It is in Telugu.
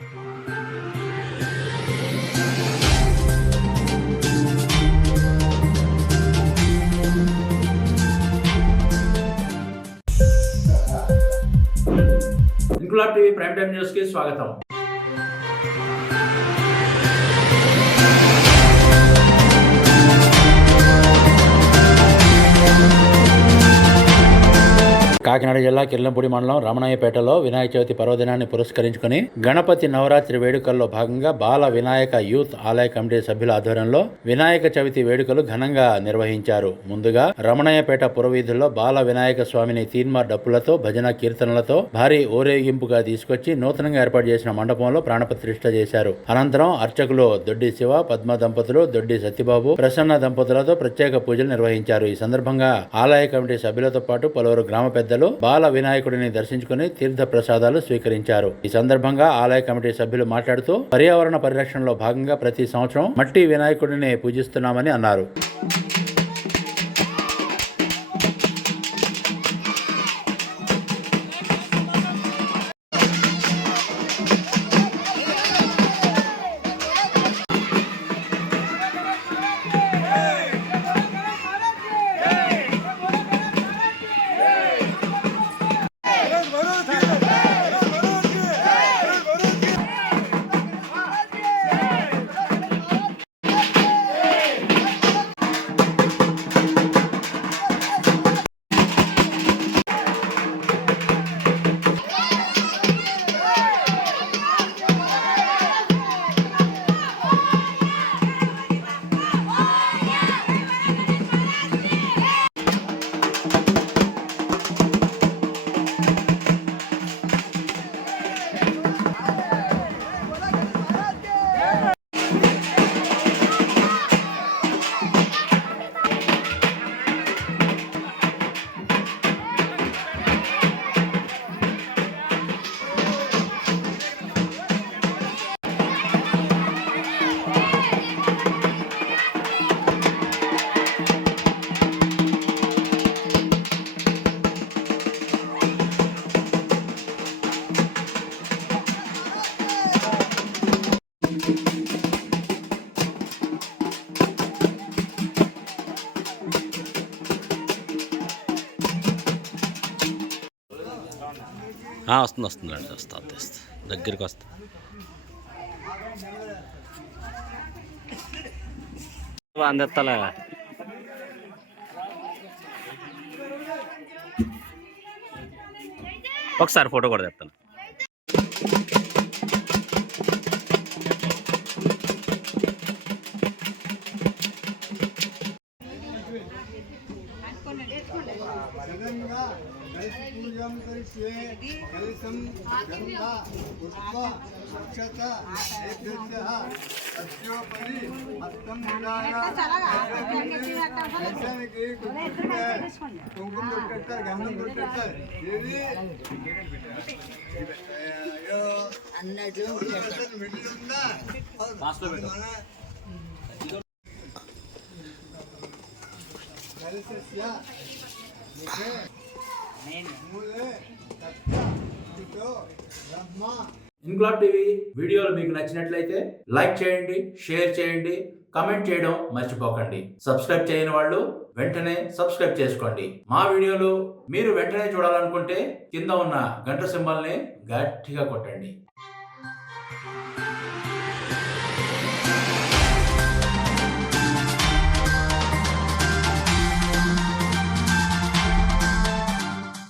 Inquilab TV prime time news కి స్వాగతం. కాకినాడ జిల్లా కిర్లంపూడి మండలం రమణయ్యపేటలో వినాయక చవితి పర్వదినాన్ని పురస్కరించుకుని గణపతి నవరాత్రి వేడుకల్లో భాగంగా బాల వినాయక యూత్ ఆలయ కమిటీ సభ్యుల ఆధ్వర్యంలో వినాయక చవితి వేడుకలు ఘనంగా నిర్వహించారు. ముందుగా రమణయ్యపేట పురవీధుల్లో బాల వినాయక స్వామిని తీన్మార్ డప్పులతో భజన కీర్తనలతో భారీ ఊరేగింపుగా తీసుకొచ్చి నూతనంగా ఏర్పాటు చేసిన మండపంలో ప్రాణప్రతిష్ఠ చేశారు. అనంతరం అర్చకులు దొడ్డి శివ, పద్మ దంపతులు, దొడ్డి సత్యబాబు, ప్రసన్న దంపతులతో ప్రత్యేక పూజలు నిర్వహించారు. ఈ సందర్భంగా ఆలయ కమిటీ సభ్యులతో పాటు పలువురు గ్రామ పెద్దలు బాల వినాయకుడిని దర్శించుకుని తీర్థ ప్రసాదాలు స్వీకరించారు. ఈ సందర్భంగా ఆలయ కమిటీ సభ్యులు మాట్లాడుతూ పర్యావరణ పరిరక్షణలో భాగంగా ప్రతి సంవత్సరం మట్టి వినాయకుడిని పూజిస్తున్నామని అన్నారు. వస్తుంది దగ్గరికి వస్తా. అందెత్తాలా ఒకసారి ఫోటో కూడా తెస్తాను. पूजन करिष्ये कलशं गंधा पुष्प अक्षत एभ्यः अस्योपरि हस्तं निधाय दर्शनके कुंकुम दोट्टट्टार गंधं दोट्टट्टार देवी अन्नजो मिडिलुंदा मास्टर बेटा कलशस्य ఇంక్లాబ్ టీవీ వీడియోలు మీకు నచ్చినట్లయితే లైక్ చేయండి, షేర్ చేయండి, కామెంట్ చేయడం మర్చిపోకండి. సబ్స్క్రైబ్ చేయని వాళ్ళు వెంటనే సబ్స్క్రైబ్ చేసుకోండి. మా వీడియోలు మీరు వెంటనే చూడాలనుకుంటే కింద ఉన్న గంట సింబల్ని గట్టిగా కొట్టండి.